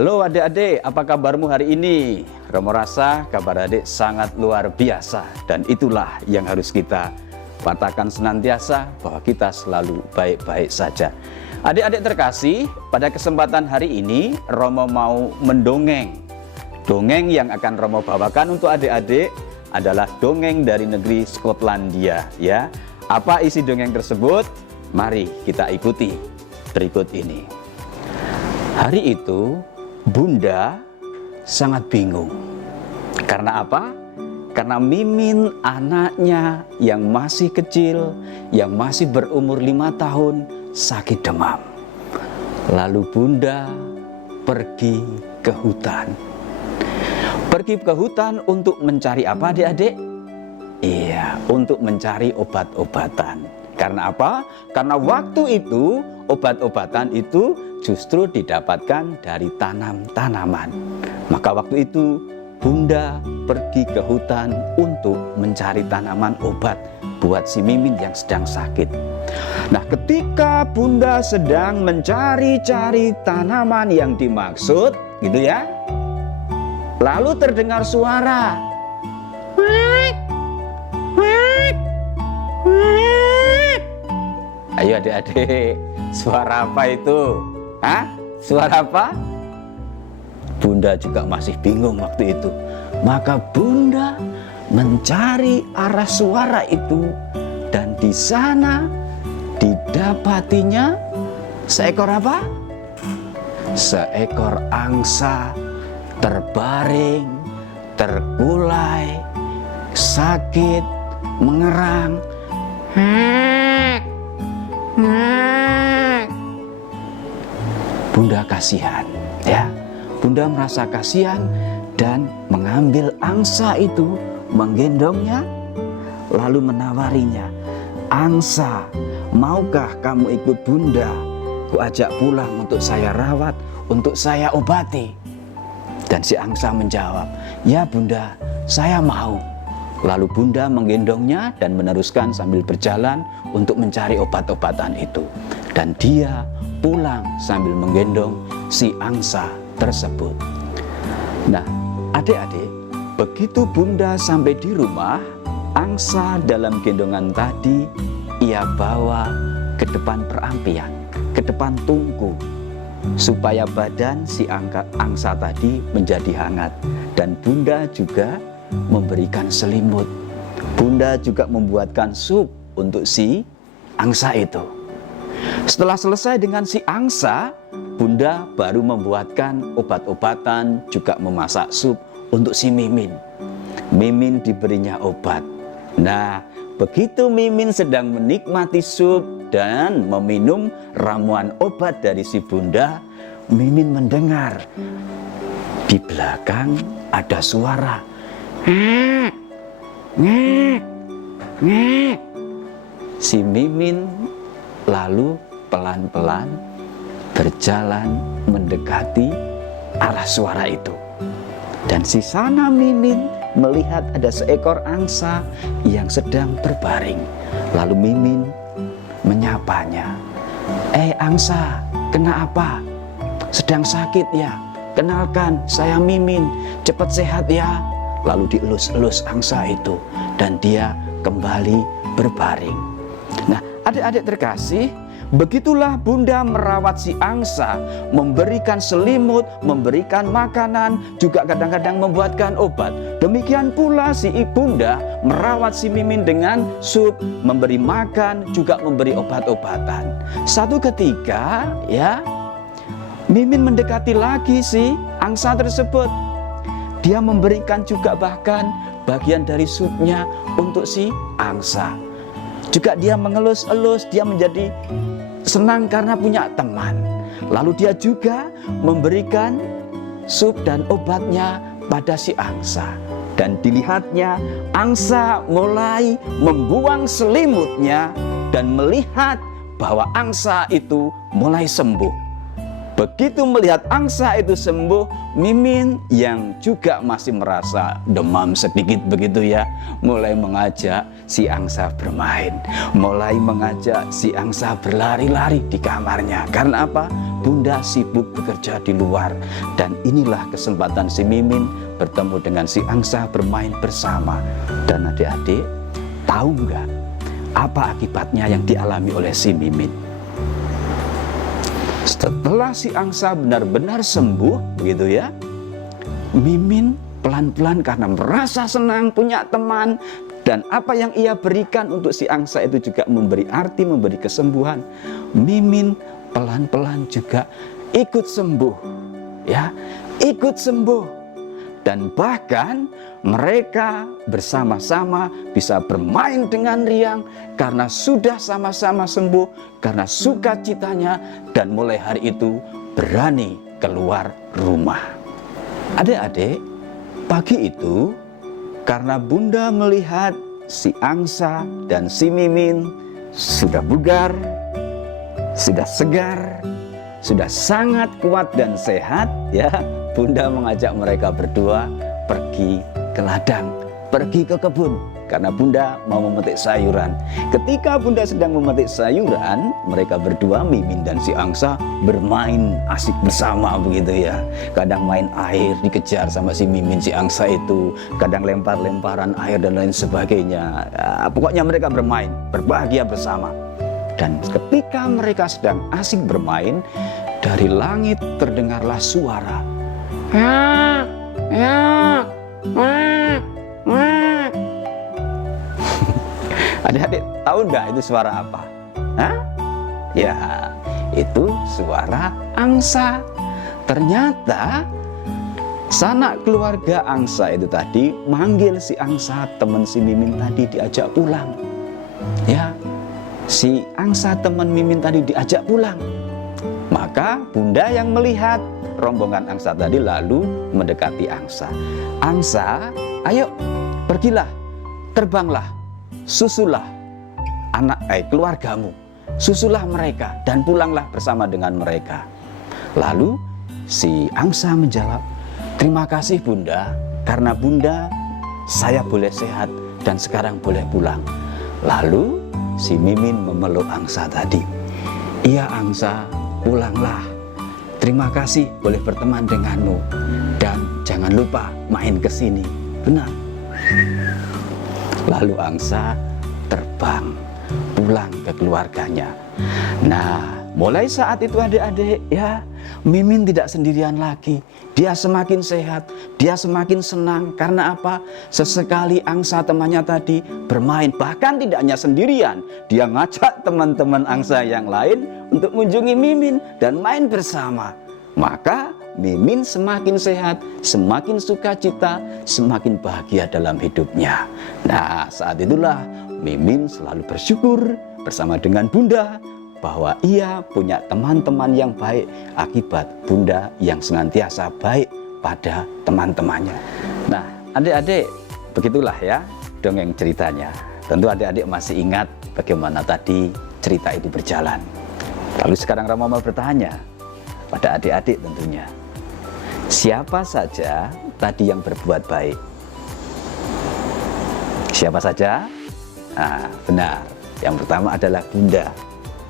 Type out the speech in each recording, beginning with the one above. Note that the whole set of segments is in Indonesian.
Halo adik-adik, apa kabarmu hari ini? Romo rasa kabar adik sangat luar biasa. Dan itulah yang harus kita katakan senantiasa, bahwa kita selalu baik-baik saja. Adik-adik terkasih, pada kesempatan hari ini Romo mau mendongeng. Dongeng yang akan Romo bawakan untuk adik-adik adalah dongeng dari negeri Skotlandia, ya. Apa isi dongeng tersebut? Mari kita ikuti berikut ini. Hari itu Bunda sangat bingung. Karena apa? Karena Mimin, anaknya yang masih kecil, yang masih berumur 5 tahun, sakit demam. Lalu Bunda pergi ke hutan. Pergi ke hutan untuk mencari apa, adik-adik? Iya, untuk mencari obat-obatan. Karena apa? Karena waktu itu obat-obatan itu justru didapatkan dari tanaman-tanaman. Maka waktu itu Bunda pergi ke hutan untuk mencari tanaman obat buat si Mimin yang sedang sakit. Nah, ketika Bunda sedang mencari-cari tanaman yang dimaksud, gitu ya, lalu terdengar suara. Ayo adik-adik, suara apa itu? Hah? Suara apa? Bunda juga masih bingung waktu itu. Maka Bunda mencari arah suara itu, dan di sana didapatinya seekor apa? Seekor angsa terbaring, terkulai, sakit, mengerang. Bunda kasihan, ya. Bunda merasa kasihan dan mengambil angsa itu, menggendongnya, lalu menawarinya. Angsa, maukah kamu ikut Bunda? Ku ajak pulang untuk saya rawat, untuk saya obati. Dan si angsa menjawab, ya Bunda, saya mau. Lalu Bunda menggendongnya dan meneruskan sambil berjalan untuk mencari obat-obatan itu. Dan dia pulang sambil menggendong si angsa tersebut. Nah, adik-adik, begitu Bunda sampai di rumah, angsa dalam gendongan tadi ia bawa ke depan perampian, ke depan tungku, supaya badan si angsa tadi menjadi hangat. Dan Bunda juga memberikan selimut. Bunda juga membuatkan sup untuk si angsa itu. Setelah selesai dengan si angsa, Bunda baru membuatkan obat-obatan, juga memasak sup untuk si Mimin. Mimin diberinya obat. Nah, begitu Mimin sedang menikmati sup dan meminum ramuan obat dari si Bunda, Mimin mendengar di belakang ada suara. Ngek, ngek, ngek. Si Mimin lalu pelan-pelan berjalan mendekati arah suara itu. Dan si sana Mimin melihat ada seekor angsa yang sedang berbaring. Lalu Mimin menyapanya. Angsa, kenapa? Sedang sakit ya? Kenalkan, saya Mimin, cepat sehat ya. Lalu dielus-elus angsa itu, dan dia kembali berbaring. Nah, adik-adik terkasih, begitulah Bunda merawat si angsa, memberikan selimut, memberikan makanan, juga kadang-kadang membuatkan obat. Demikian pula si Bunda merawat si Mimin dengan sup, memberi makan, juga memberi obat-obatan. Satu ketika, ya, Mimin mendekati lagi si angsa tersebut. Dia memberikan juga bahkan bagian dari supnya untuk si angsa. Juga dia mengelus-elus, dia menjadi senang karena punya teman. Lalu dia juga memberikan sup dan obatnya pada si angsa. Dan dilihatnya angsa mulai membuang selimutnya dan melihat bahwa angsa itu mulai sembuh. Begitu melihat angsa itu sembuh, Mimin yang juga masih merasa demam sedikit begitu ya, mulai mengajak si angsa bermain, mulai mengajak si angsa berlari-lari di kamarnya. Karena apa? Bunda sibuk bekerja di luar. Dan inilah kesempatan si Mimin bertemu dengan si angsa bermain bersama. Dan adik-adik, tahu nggak apa akibatnya yang dialami oleh si Mimin? Setelah si angsa benar-benar sembuh, begitu ya, Mimin pelan-pelan karena merasa senang punya teman, dan apa yang ia berikan untuk si angsa itu juga memberi arti, memberi kesembuhan. Mimin pelan-pelan juga ikut sembuh, ya, ikut sembuh. Dan bahkan mereka bersama-sama bisa bermain dengan riang karena sudah sama-sama sembuh, karena sukacitanya, dan mulai hari itu berani keluar rumah. Adik-adik, pagi itu karena Bunda melihat si angsa dan si Mimin sudah bugar, sudah segar, sudah sangat kuat dan sehat, ya, Bunda mengajak mereka berdua pergi ke ladang, pergi ke kebun, karena Bunda mau memetik sayuran. Ketika Bunda sedang memetik sayuran, mereka berdua, Mimin dan si angsa, bermain asik bersama begitu ya. Kadang main air dikejar sama si Mimin si angsa itu, kadang lempar-lemparan air dan lain sebagainya. Ya, pokoknya mereka bermain, berbahagia bersama. Dan ketika mereka sedang asik bermain, dari langit terdengarlah suara. Adik-adik tahu nggak itu suara apa? Hah? Ya, itu suara angsa. Ternyata sanak keluarga angsa itu tadi manggil si angsa, teman si Mimin tadi, diajak pulang. Ya, si angsa teman Mimin tadi diajak pulang. Maka Bunda yang melihat rombongan angsa tadi lalu mendekati angsa. Angsa, ayo pergilah, terbanglah, susulah keluargamu, susulah mereka dan pulanglah bersama dengan mereka. Lalu si angsa menjawab, terima kasih Bunda, karena Bunda saya boleh sehat dan sekarang boleh pulang. Lalu si Mimin memeluk angsa tadi. Iya angsa, pulanglah. Terima kasih boleh berteman denganmu, dan jangan lupa main ke sini. Benar. Lalu angsa terbang pulang ke keluarganya. Nah, mulai saat itu adik-adik ya, Mimin tidak sendirian lagi. Dia semakin sehat, dia semakin senang. Karena apa? Sesekali angsa temannya tadi bermain. Bahkan tidak hanya sendirian, dia ngajak teman-teman angsa yang lain untuk mengunjungi Mimin dan main bersama. Maka Mimin semakin sehat, semakin sukacita, semakin bahagia dalam hidupnya. Nah, saat itulah Mimin selalu bersyukur bersama dengan Bunda bahwa ia punya teman-teman yang baik akibat Bunda yang senantiasa baik pada teman-temannya. Nah, adik-adik, begitulah ya dongeng ceritanya. Tentu adik-adik masih ingat bagaimana tadi cerita itu berjalan. Lalu sekarang Rama mau bertanya pada adik-adik tentunya, siapa saja tadi yang berbuat baik? Siapa saja? Nah, benar. Yang pertama adalah Bunda.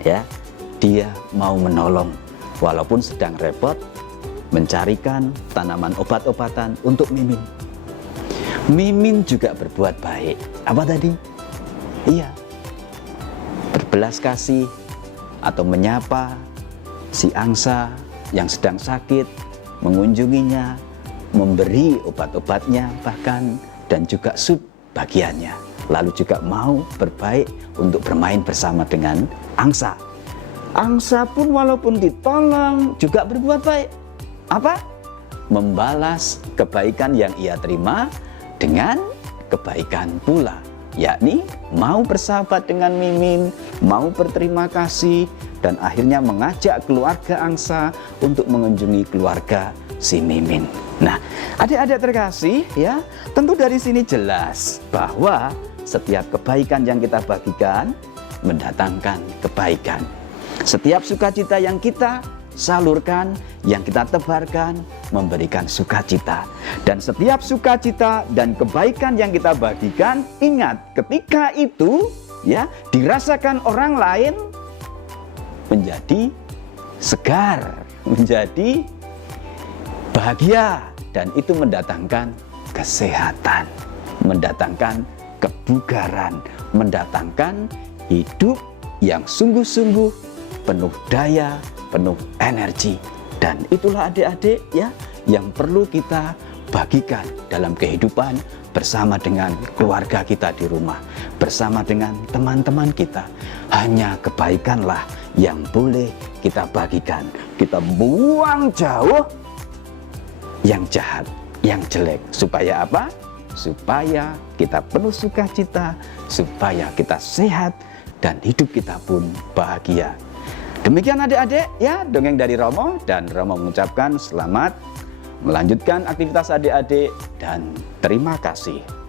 Ya, dia mau menolong walaupun sedang repot mencarikan tanaman obat-obatan untuk Mimin. Mimin juga berbuat baik. Apa tadi? Iya, berbelas kasih atau menyapa si angsa yang sedang sakit, mengunjunginya, memberi obat-obatnya bahkan, dan juga sup bagiannya. Lalu juga mau berbaik untuk bermain bersama dengan angsa. Angsa pun walaupun ditolong juga berbuat baik. Apa? Membalas kebaikan yang ia terima dengan kebaikan pula, yakni mau bersahabat dengan Mimin, mau berterima kasih, dan akhirnya mengajak keluarga angsa untuk mengunjungi keluarga si Mimin. Nah, adik-adik terkasih ya, tentu dari sini jelas bahwa setiap kebaikan yang kita bagikan mendatangkan kebaikan. Setiap sukacita yang kita salurkan, yang kita tebarkan, memberikan sukacita. Dan setiap sukacita dan kebaikan yang kita bagikan, ingat, ketika itu ya dirasakan orang lain, menjadi segar, menjadi bahagia, dan itu mendatangkan kesehatan, mendatangkan kebugaran, mendatangkan hidup yang sungguh-sungguh penuh daya, penuh energi. Dan itulah adik-adik ya yang perlu kita bagikan dalam kehidupan bersama dengan keluarga kita di rumah, bersama dengan teman-teman kita. Hanya kebaikanlah yang boleh kita bagikan. Kita buang jauh yang jahat, yang jelek. Supaya apa? Supaya kita penuh sukacita, supaya kita sehat, dan hidup kita pun bahagia. Demikian adik-adik ya, dongeng dari Romo, dan Romo mengucapkan selamat melanjutkan aktivitas adik-adik dan terima kasih.